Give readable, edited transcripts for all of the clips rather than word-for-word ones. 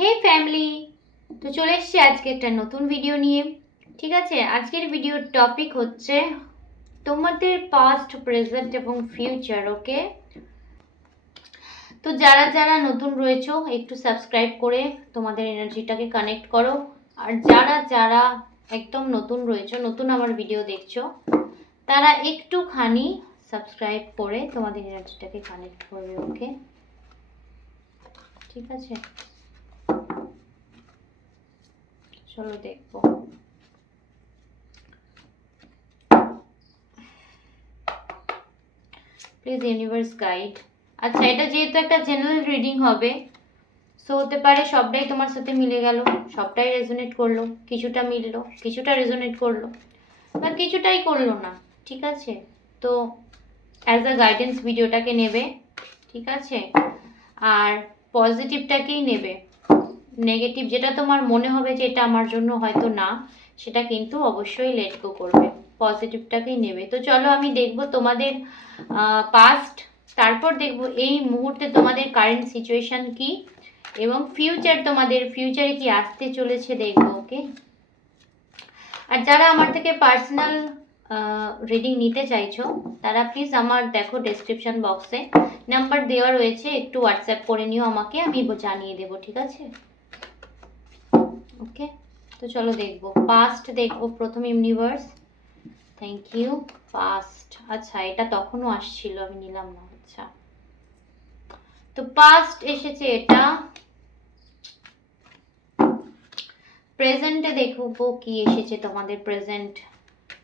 হে family, তো চলে এসেছি আজকে একটা নতুন ভিডিও নিয়ে। ঠিক আছে, আজকের ভিডিওর টপিক হচ্ছে তোমাদের পাস্ট, প্রেজেন্ট এবং ফিউচার। ওকে, তো যারা যারা নতুন রয়েছো একটু সাবস্ক্রাইব করে তোমাদের এনার্জিটাকে কানেক্ট করো। আর যারা যারা একদম নতুন রয়েছো, নতুন আমার ভিডিও দেখছো, তারা একটুখানি সাবস্ক্রাইব করে তোমাদের এনার্জিটাকে কানেক্ট করবে। ওকে, ঠিক আছে, চলো দেখবো। Please universe guide. আচ্ছা, এটা যেহেতু একটা জেনারেল রিডিং হবে, সো হতে পারে সবটাই তোমার সাথে মিলে গেল, সবটাই রেজোনেট করলো, কিছুটা মিললো, কিছুটা রেজোনেট করলো, বা কিছুটাই করলো না। ঠিক আছে, তো অ্যাজ আ গাইডেন্স ভিডিওটাকে নেবে। ঠিক আছে, আর পজিটিভটাকেই নেবে। নেগেটিভ যেটা তোমার মনে হবে যে এটা আমার জন্য হয়তো না, সেটা কিন্তু অবশ্যই লেট গো করবে, পজিটিভটাকেই নেবে। তো চলো আমি দেখবো তোমাদের পাস্ট, তারপর দেখবো এই মুহূর্তে তোমাদের কারেন্ট সিচুয়েশন কি, এবং ফিউচার, তোমাদের ফিউচারে কি আসতে চলেছে দেখবো। ওকে, আর যারা আমার থেকে পার্সোনাল রিডিং নিতে চাইছো তারা প্লিজ আমার দেখো ডেসক্রিপশন বক্সে নাম্বার দেওয়া রয়েছে, একটু হোয়াটসঅ্যাপ করে নিও আমাকে, আমি জানিয়ে দেবো। ঠিক আছে, ওকে, তো চলো দেখবো পাস্ট, দেখবো প্রথম ইউনিভার্স। Thank you. পাস্ট, আচ্ছা এটা তখনও আসছিল, আমি নিলাম না। আচ্ছা, তো পাস্ট এসেছে এটা। প্রেজেন্টে দেখবো কি এসেছে তোমাদের প্রেজেন্ট।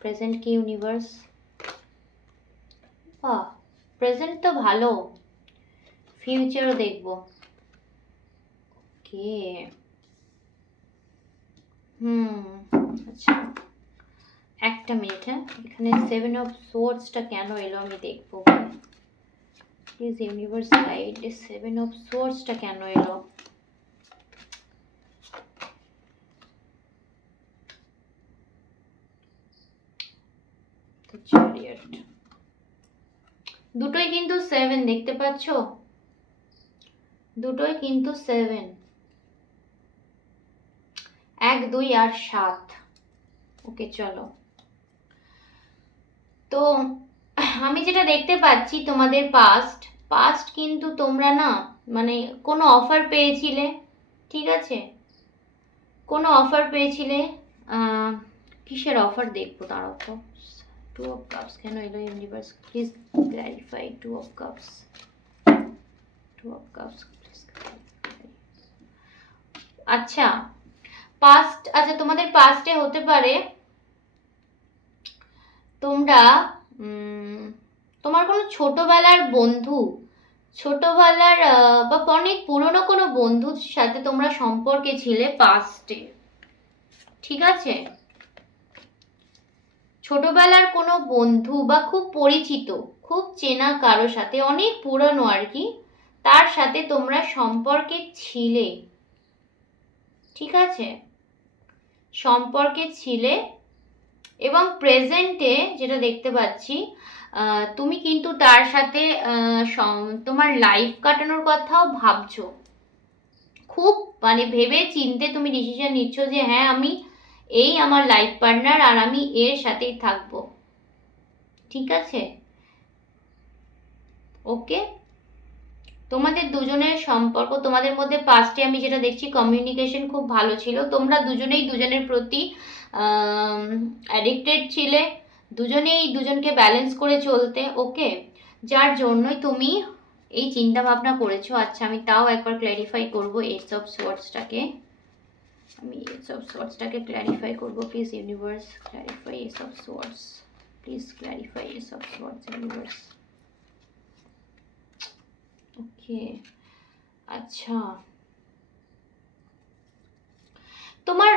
প্রেজেন্ট কি ইউনিভার্স? বাহ, প্রেজেন্ট তো ভালো, ফিউচারও দেখবো। ওকে, আচ্ছা একটা মিনিট, হ্যাঁ, এখানে 7 অফ সোর্ডসটা কেন এলো আমি দেখবো। প্লিজ ইউনিভার্স গাইড, 7 অফ সোর্ডসটা কেন এলো? চ্যারিয়ট, দুটোই কিন্তু 7 দেখতে পাচ্ছ, দুটোই কিন্তু 7, 1 2 আর 7। ওকে চলো, তো আমি যেটা দেখতে পাচ্ছি তোমাদের পাস্ট, পাস্ট কিন্তু তোমরা না মানে কোনো অফার পেয়েছিলে। ঠিক আছে, কোনো অফার পেয়েছিলে, কিসের অফার দেখবো দাঁড়াও তো। 2 অফ কাপস কেন এলো universe, please clarify. 2 of cups, 2 of cups, আচ্ছা পাস্ট, আচ্ছা তোমাদের পাস্টে হতে পারে তোমরা তোমার কোনো ছোটবেলার বন্ধু, ছোটবেলার বা অনেক পুরনো কোনো বন্ধুর সাথে তোমরা সম্পর্কে ছিলে পাস্টে। ঠিক আছে, ছোটবেলার কোনো বন্ধু বা খুব পরিচিত, খুব চেনা কারো সাথে, অনেক পুরনো আর কি, তার সাথে তোমরা সম্পর্কে ছিলে। ঠিক আছে, সম্পর্কে ছিলে, এবং প্রেজেন্টে যেটা দেখতে পাচ্ছি তুমি কিন্তু তার সাথে তোমার লাইফ কাটানোর কথাও ভাবছো, খুব মানে ভেবে চিনতে তুমি ডিসিশন নিচ্ছ যে হ্যাঁ আমি এই আমার লাইফ পার্টনার আর আমি এর সাথেই থাকবো। ঠিক আছে, ওকে, তোমাদের দুজনের সম্পর্ক, তোমাদের মধ্যে পাস্টে আমি যেটা দেখছি কমিউনিকেশন খুব ভালো ছিল, তোমরা দুজনেই দুজনের প্রতি অ্যাডিক্টেড ছিলে, দুজনেই দুজনকে ব্যালেন্স করে চলতে। ওকে, যার জন্যই তুমি এই চিন্তা ভাবনা করেছো। আচ্ছা আমি তাও একবার ক্ল্যারিফাই করবো এস অফ সোর্সটাকে, আমি এস অফ সোর্সটাকে ক্ল্যারিফাই করবো। Please universe clarify as of source, please clarify as of source universe. Okay, আচ্ছা তোমার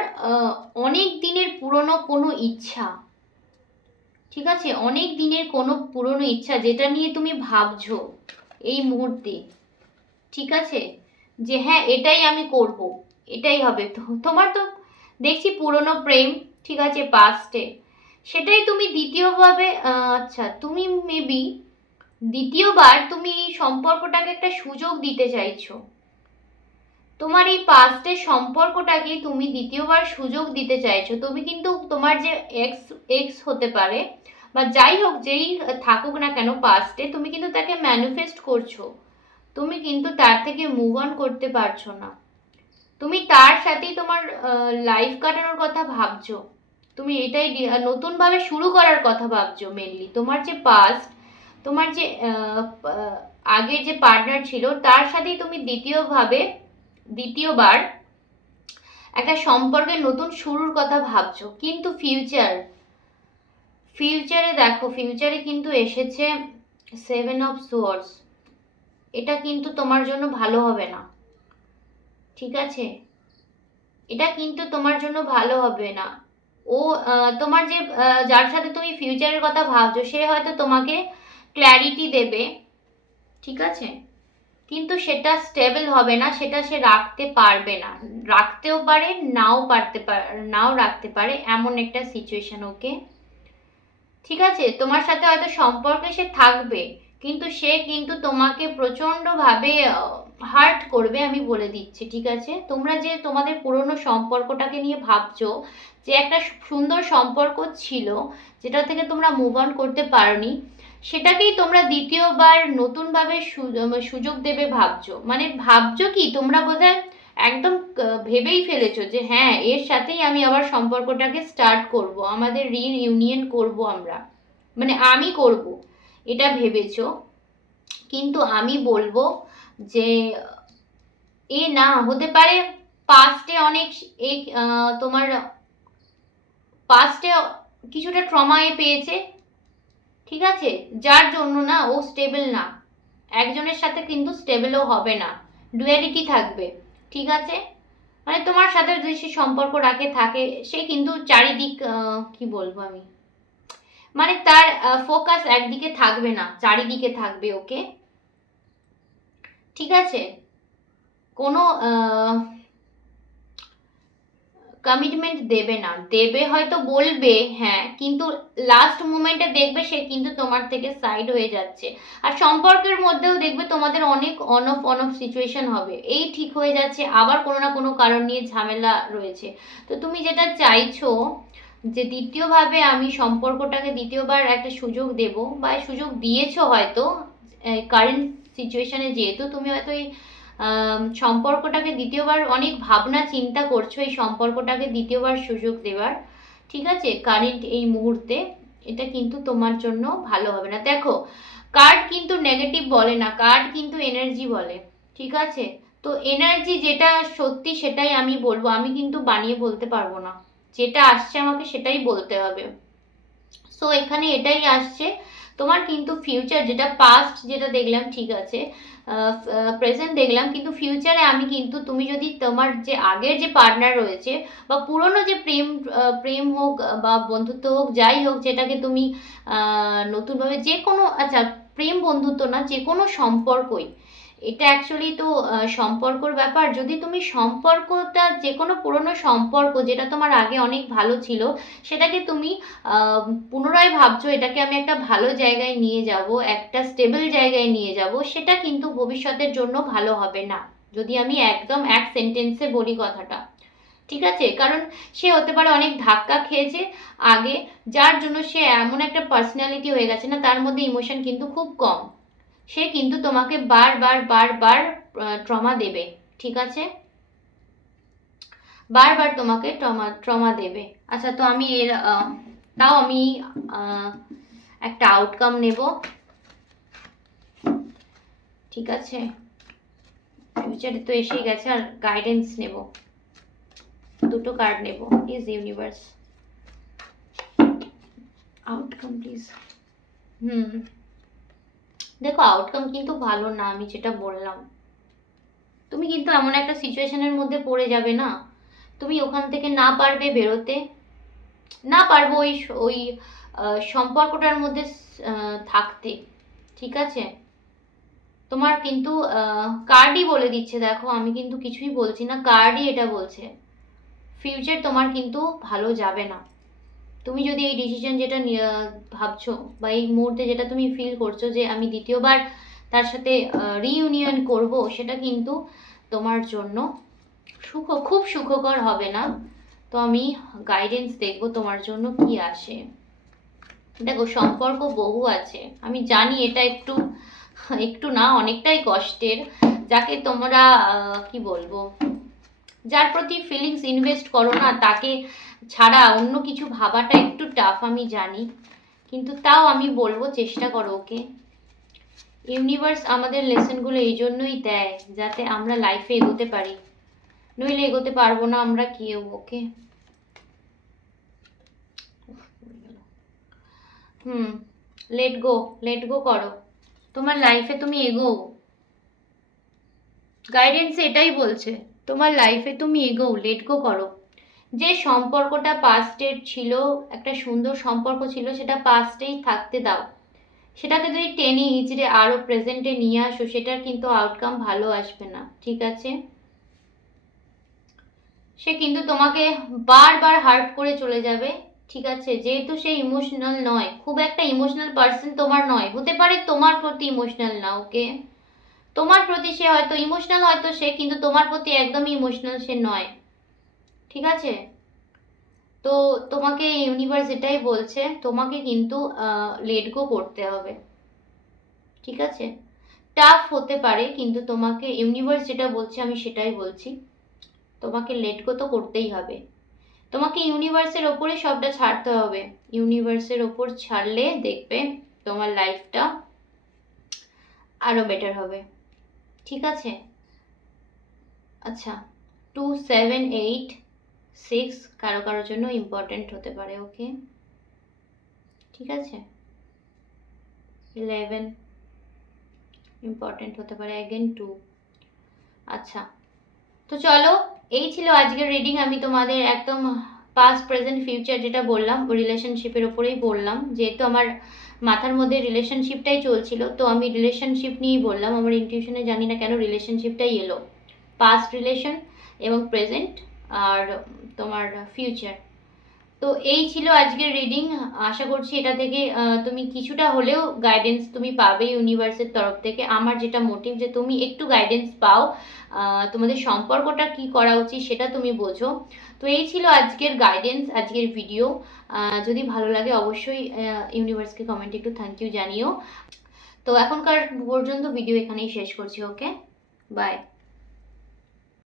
অনেক দিনের পুরনো কোনো ইচ্ছা, ঠিক আছে, অনেক দিনের কোনো পুরনো ইচ্ছা যেটা নিয়ে তুমি ভাবছো এই মুহূর্তে। ঠিক আছে, যে হ্যাঁ এটাই আমি করব, এটাই হবে। তো তোমার তো দেখছি পুরনো প্রেম, ঠিক আছে, পাস্টে, সেটাই তুমি দ্বিতীয়ভাবে আচ্ছা তুমি মেবি দ্বিতীয়বার তুমি সম্পর্কটাকে একটা সুযোগ দিতে চাইছো। তোমার এই পাস্টের সম্পর্কটাকে তুমি দ্বিতীয়বার সুযোগ দিতে চাইছো। তুমি কিন্তু তোমার যে এক্স এক্স হতে পারে বা যাই হোক, যেই থাকুক না কেন পাস্টে, তুমি কিন্তু তাকে ম্যানিফেস্ট করছো। তুমি কিন্তু তার থেকে মুভ অন করতে পারছো না। তুমি তার সাথেই তোমার লাইফ কাটানোর কথা ভাবছো। তুমি এটাই নতুনভাবে শুরু করার কথা ভাবছো। মেনলি তোমার যে পাস্ট, তোমার যে আগের যে পার্টনার ছিল, তার সাথেই তুমি দ্বিতীয়বার একটা সম্পর্কের নতুন শুরুর কথা ভাবছো। কিন্তু ফিউচারে দেখো, ফিউচারে কিন্তু এসেছে 7 অফ সোয়ার্ডস। এটা কিন্তু তোমার জন্য ভালো হবে না, ঠিক আছে? এটা কিন্তু তোমার জন্য ভালো হবে না। ও তোমার যে যার সাথে তুমি ফিউচারের কথা ভাবছো, সে হয়তো তোমাকে ক্ল্যারিটি দেবে, ঠিক আছে? কিন্তু সেটা স্টেবল হবে না, সেটা সে রাখতে পারবে না। রাখতেও পারে, নাও রাখতে পারে, এমন একটা সিচুয়েশন। ওকে, ঠিক আছে? তোমার সাথে হয়তো সম্পর্কে সে থাকবে, কিন্তু সে কিন্তু তোমাকে প্রচণ্ডভাবে হার্ট করবে, আমি বলে দিচ্ছি, ঠিক আছে? তোমরা যে তোমাদের পুরনো সম্পর্কটাকে নিয়ে ভাবছো, যে একটা সুন্দর সম্পর্ক ছিল, যেটা থেকে তোমরা মুভ অন করতে পারোনি, সেটাকেই তোমরা দ্বিতীয়বার নতুনভাবে সুযোগ দেবে ভাবছো। মানে ভাবছো কি, তোমরা বোধহয় একদম ভেবেই ফেলেছো যে হ্যাঁ, এর সাথেই আমি আবার সম্পর্কটাকে স্টার্ট করব, আমাদের রিইউনিয়ন করব আমরা, মানে আমি করব, এটা ভেবেছো। কিন্তু আমি বলবো যে না হতে পারে। পাস্টে অনেক তোমার পাস্টে কিছুটা ট্রমা পেয়েছে, ঠিক আছে? যার জন্য না ও স্টেবল না, একজনের সাথে কিন্তু স্টেবলও হবে না, ডুয়ালিটি থাকবে, ঠিক আছে? মানে তোমার সাথে যদি সে সম্পর্ক থাকে, সে কিন্তু চারিদিক কি বলবো আমি, মানে তার ফোকাস একদিকে থাকবে না, চারিদিকে থাকবে। ওকে, ঠিক আছে? কোনো কমিটমেন্ট দেবে না, দেবে হয়তো বলবে হ্যাঁ, কিন্তু লাস্ট মোমেন্টে দেখবে সে কিন্তু তোমার থেকে সাইড হয়ে যাচ্ছে। আর সম্পর্কের মধ্যেও দেখবে তোমাদের অনেক অন অফ সিচুয়েশন হবে, এই ঠিক হয়ে যাচ্ছে, আবার কোনো না কোনো কারণ নিয়ে ঝামেলা রয়েছে। তো তুমি যেটা চাইছো যে দ্বিতীয়ভাবে আমি সম্পর্কটাকে দ্বিতীয়বার একটা সুযোগ দেব, বা সুযোগ দিয়েছো হয়তো কারেন্ট সিচুয়েশনে, যেহেতু তুমি হয়তো এই সম্পর্কটাকে দ্বিতীয়বার অনেক ভাবনা চিন্তা করছো, এই সম্পর্কটাকে দ্বিতীয়বার সুযোগ দেওয়ার, ঠিক আছে? কারেন্ট এই মুহূর্তে এটা কিন্তু তোমার জন্য ভালো হবে না। দেখো, কার্ড কিন্তু নেগেটিভ বলে না, কার্ড কিন্তু এনার্জি বলে, ঠিক আছে? তো এনার্জি যেটা সত্যি সেটাই আমি বলবো, আমি কিন্তু বানিয়ে বলতে পারবো না, যেটা আসছে আমাকে সেটাই বলতে হবে। সো এখানে এটাই আসছে, তোমার কিন্তু ফিউচার, যেটা পাস্ট যেটা দেখলাম, ঠিক আছে, প্রেজেন্ট দেখলাম, কিন্তু ফিউচারে আমি কিন্তু, তুমি যদি তোমার যে আগের যে পার্টনার রয়েছে, বা পুরনো যে প্রেম হোক বা বন্ধুত্ব হোক, যাই হোক, যেটাকে তুমি নতুনভাবে যে কোনো, আচ্ছা, প্রেম বন্ধুত্ব না, যে কোনো সম্পর্কই, এটা অ্যাকচুয়ালি তো সম্পর্কর ব্যাপার। যদি তুমি সম্পর্কটা, যে কোনো পুরনো সম্পর্ক যেটা তোমার আগে অনেক ভালো ছিল, সেটাকে তুমি পুনরায় ভাবছো এটাকে আমি একটা ভালো জায়গায় নিয়ে যাব, একটা স্টেবল জায়গায় নিয়ে যাব, সেটা কিন্তু ভবিষ্যতের জন্য ভালো হবে না, যদি আমি একদম এক সেন্টেন্সে বলি কথাটা, ঠিক আছে? কারণ সে হতে পারে অনেক ধাক্কা খেয়েছে আগে, যার জন্য সে এমন একটা পার্সোনালিটি হয়ে গেছে না, তার মধ্যে ইমোশন কিন্তু খুব কম, সে কিন্তু তোমাকে বারবার বারবার ট্রমা দেবে, ঠিক আছে? বারবার তোমাকে ট্রমা ট্রমা দেবে। আচ্ছা, তো আমি এর তাও আমি একটা আউটকাম নেব, ঠিক আছে? ফিউচারে তো এসেই গেছে, আর গাইডেন্স নেব, দুটো কার্ড নেব। Please universe, outcome please. দেখো, আউটকাম কিন্তু ভালো না, আমি যেটা বললাম। তুমি কিন্তু এমন একটা সিচুয়েশনের মধ্যে পড়ে যাবে না, তুমি ওখান থেকে না পারবে বেরোতে, না পারবো ওই ওই সম্পর্কটার মধ্যে থাকতে, ঠিক আছে? তোমার কিন্তু কার্ডই বলে দিচ্ছে, দেখো আমি কিন্তু কিছুই বলছি না, কার্ডই এটা বলছে, ফিউচার তোমার কিন্তু ভালো যাবে না। তুমি যদি এই ডিসিশন যেটা ভাবছো, বা এই মুহূর্তে যেটা তুমি ফিল করছো যে আমি দ্বিতীয়বার তার সাথে রিইউনিয়ন করব, সেটা কিন্তু তোমার জন্য খুব সুখকর হবে না। তো আমি গাইডেন্স দেখবো তোমার জন্য কি আসে। দেখো, সম্পর্ক বহু আছে, আমি জানি এটা একটু একটু না অনেকটাই কষ্টের। যাকে তোমরা কি বলবো, যার প্রতি ফিলিংস ইনভেস্ট করো না, তাকে ছাড়া অন্য কিছু ভাবাটা একটু টাফ, আমি জানি, কিন্তু তাও আমি বলবো চেষ্টা করো। ওকে, ইউনিভার্স আমাদের লেসনগুলো এই জন্যই দেয় যাতে আমরা লাইফে এগোতে পারি, নইলে এগোতে পারবো না আমরা কেউ। ওকে, লেট গো করো, তোমার লাইফে তুমি এগো। গাইডেন্স এটাই বলছে, তোমার লাইফে তুমি এগো, লেট গো করো। যে সম্পর্কটা পাস্টের ছিল, একটা সুন্দর সম্পর্ক ছিল, সেটা পাস্টেই থাকতে দাও। সেটাকে যদি টেনে হিচড়ে আরো প্রেজেন্টে নিয়ে আসো, সেটার কিন্তু আউটকাম ভালো আসবে না, ঠিক আছে? সে কিন্তু তোমাকে বারবার হার্ট করে চলে যাবে, ঠিক আছে? যেহেতু সে ইমোশনাল নয়, খুব একটা ইমোশনাল পার্সন তোমার নয়, হতে পারে তোমার প্রতি ইমোশনাল না। ওকে, তোমার প্রতি সে হয়তো ইমোশনাল, হয়তো সে, কিন্তু তোমার প্রতি একদমই ইমোশনাল সে নয়, ঠিক আছে? তো তোমাকে ইউনিভার্স এটাই বলছে, তোমাকে কিন্তু লেট গো করতে হবে, ঠিক আছে? টাফ হতে পারে, কিন্তু তোমাকে ইউনিভার্স যেটা বলছে আমি সেটাই বলছি, তোমাকে লেট গো তো করতেই হবে। তোমাকে ইউনিভার্সের ওপরে সবটা ছাড়তে হবে। ইউনিভার্সের ওপর ছাড়লে দেখবে তোমার লাইফটা আরো বেটার হবে, ঠিক আছে? আচ্ছা, 2786 কারো কারোর জন্য ইম্পর্টেন্ট হতে পারে। ওকে, ঠিক আছে? 11 ইম্পর্টেন্ট হতে পারে, অ্যাগেন 2। আচ্ছা, তো চলো, এই ছিল আজকের রিডিং। আমি তোমাদের একদম পাস্ট প্রেজেন্ট ফিউচার যেটা বললাম রিলেশনশিপের ওপরেই বললাম, যেহেতু আমার মাথার মধ্যে রিলেশনশিপটাই চলছিল, তো আমি রিলেশনশিপ নিয়েই বললাম। আমার ইনটিউশনে জানি না কেন রিলেশনশিপটাই এলো, পাস্ট রিলেশন এবং প্রেজেন্ট আর তোমার ফিউচার। তো এই ছিল আজকের রিডিং। আশা করছি এটা থেকে তুমি কিছুটা হলেও গাইডেন্স তুমি পাবে ইউনিভার্সের তরফ থেকে। আমার যেটা মোটিভ, যে তুমি একটু গাইডেন্স পাও, তোমাদের সম্পর্কটা কি করা উচিত সেটা তুমি বোঝো। তো এই ছিল আজকের গাইডেন্স, আজকের ভিডিও। যদি ভালো লাগে অবশ্যই ইউনিভার্সকে কমেন্টে একটু থ্যাংক ইউ জানিও। তো এখনকার পর্যন্ত ভিডিও এখানেই শেষ করছি। ওকে, বাই।